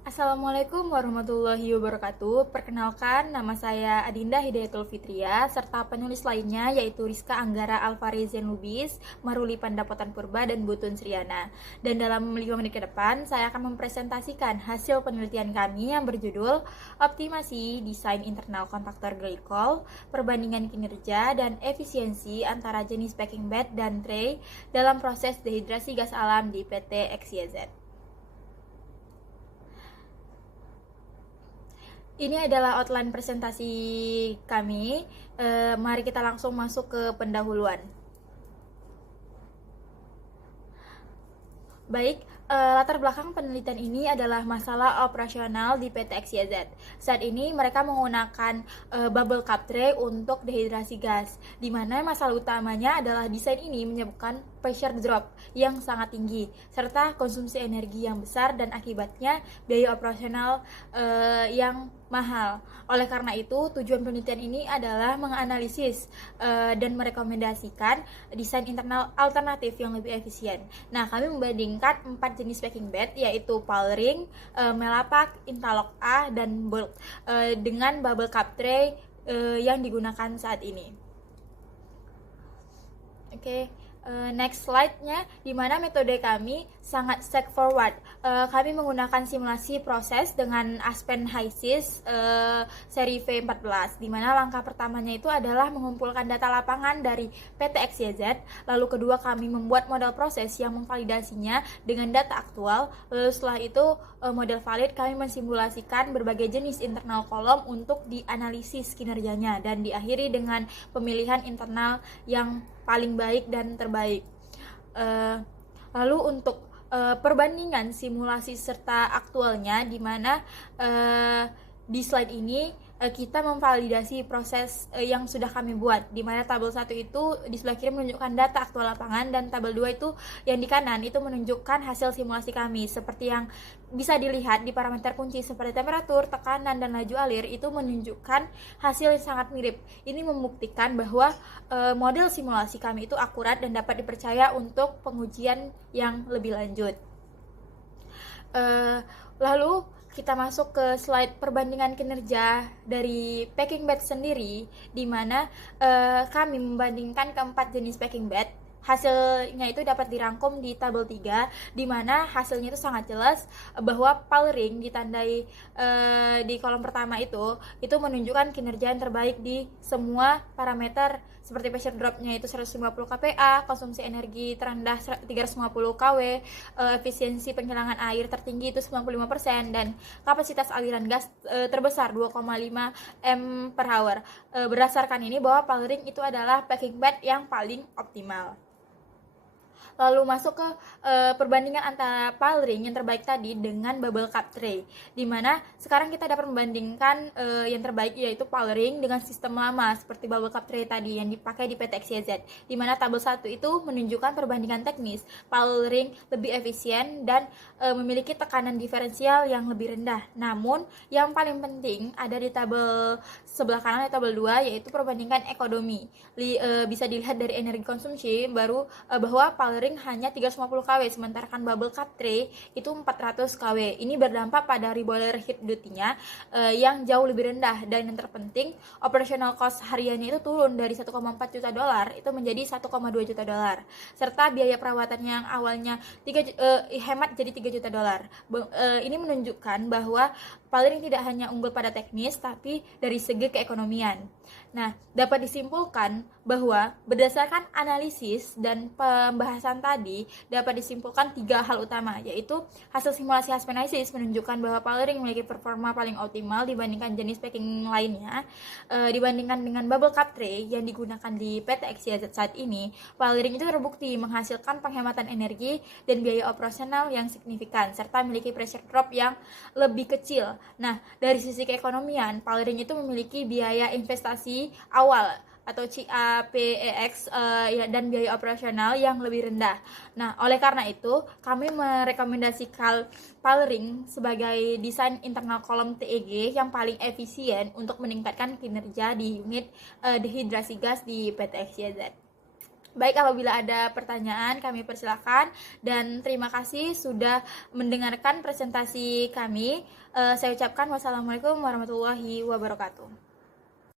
Assalamualaikum warahmatullahi wabarakatuh. Perkenalkan, nama saya Adinda Hidayatul Fitria, serta penulis lainnya yaitu Rizka Anggara Alvarezen Lubis, Maruli Pandapotan Purba, dan Butun Sriana. Dan dalam 5 menit ke depan, saya akan mempresentasikan hasil penelitian kami yang berjudul Optimasi Desain Internal Kontaktor Glycol, Perbandingan Kinerja dan Efisiensi antara jenis packing bed dan tray dalam proses dehidrasi gas alam di PT XYZ. Ini adalah outline presentasi kami. Mari kita langsung masuk ke pendahuluan. Baik, latar belakang penelitian ini adalah masalah operasional di PT XYZ. Saat ini mereka menggunakan bubble cup tray untuk dehidrasi gas, di mana masalah utamanya adalah desain ini menyebabkan pressure drop yang sangat tinggi, serta konsumsi energi yang besar dan akibatnya biaya operasional yang mahal. Oleh karena itu, tujuan penelitian ini adalah menganalisis dan merekomendasikan desain internal alternatif yang lebih efisien. Nah, kami membandingkan 4 jenis packing bed, yaitu Palring, Melapak, Interlock A, dan Bulk dengan bubble cup tray yang digunakan saat ini. Oke. Next slide-nya, di mana metode kami sangat straightforward. Kami menggunakan simulasi proses dengan Aspen HYSYS seri V14, di mana langkah pertamanya itu adalah mengumpulkan data lapangan dari PT XYZ, lalu kedua kami membuat model proses yang memvalidasinya dengan data aktual, lalu setelah itu model valid kami mensimulasikan berbagai jenis internal kolom untuk dianalisis kinerjanya, dan diakhiri dengan pemilihan internal yang paling baik dan terbaik. Lalu untuk perbandingan simulasi serta aktualnya, di mana di slide ini kita memvalidasi proses yang sudah kami buat, di mana tabel 1 itu di sebelah kiri menunjukkan data aktual lapangan, dan tabel 2 itu yang di kanan itu menunjukkan hasil simulasi kami. Seperti yang bisa dilihat di parameter kunci seperti temperatur, tekanan, dan laju alir itu menunjukkan hasil yang sangat mirip. Ini membuktikan bahwa model simulasi kami itu akurat dan dapat dipercaya untuk pengujian yang lebih lanjut. Lalu kita masuk ke slide perbandingan kinerja dari packing bed sendiri, di mana kami membandingkan keempat jenis packing bed. Hasilnya itu dapat dirangkum di tabel 3, di mana hasilnya itu sangat jelas bahwa Palring ditandai di kolom pertama itu menunjukkan kinerja yang terbaik di semua parameter, seperti pressure dropnya itu 150 kPa, konsumsi energi terendah 350 kW, efisiensi penghilangan air tertinggi itu 95%, dan kapasitas aliran gas terbesar 2,5 m per hour. Berdasarkan ini bahwa Palring itu adalah packing bed yang paling optimal. Lalu masuk ke perbandingan antara Palring yang terbaik tadi dengan bubble cup tray, di mana sekarang kita dapat membandingkan yang terbaik yaitu Palring dengan sistem lama seperti bubble cup tray tadi yang dipakai di PT XYZ, di mana tabel 1 itu menunjukkan perbandingan teknis. Palring lebih efisien dan memiliki tekanan diferensial yang lebih rendah. Namun yang paling penting ada di tabel sebelah kanan, tabel 2, yaitu perbandingan ekonomi. Bisa dilihat dari energi konsumsi baru bahwa Palring hanya 350 kW, sementara kan bubble cup tray itu 400 kW. Ini berdampak pada reboiler heat duty-nya yang jauh lebih rendah, dan yang terpenting operational cost hariannya itu turun dari 1,4 juta dolar itu menjadi 1,2 juta dolar, serta biaya perawatan yang awalnya hemat jadi 3 juta dolar. Ini menunjukkan bahwa Palring tidak hanya unggul pada teknis, tapi dari segi keekonomian. Nah, dapat disimpulkan bahwa berdasarkan analisis dan pembahasan tadi dapat disimpulkan 3 hal utama, yaitu hasil simulasi Aspen HYSYS menunjukkan bahwa Palring memiliki performa paling optimal dibandingkan jenis packing lainnya. Dibandingkan dengan bubble cup tray yang digunakan di PT XYZ saat ini, Palring itu terbukti menghasilkan penghematan energi dan biaya operasional yang signifikan, serta memiliki pressure drop yang lebih kecil. Nah, dari sisi keekonomian, Palring itu memiliki biaya investasi awal atau CAPEX dan biaya operasional yang lebih rendah. Nah, oleh karena itu, kami merekomendasikan Palring sebagai desain internal kolom TEG yang paling efisien untuk meningkatkan kinerja di unit dehidrasi gas di PT XYZ. Baik, apabila ada pertanyaan kami persilakan, dan terima kasih sudah mendengarkan presentasi kami. Saya ucapkan wassalamualaikum warahmatullahi wabarakatuh.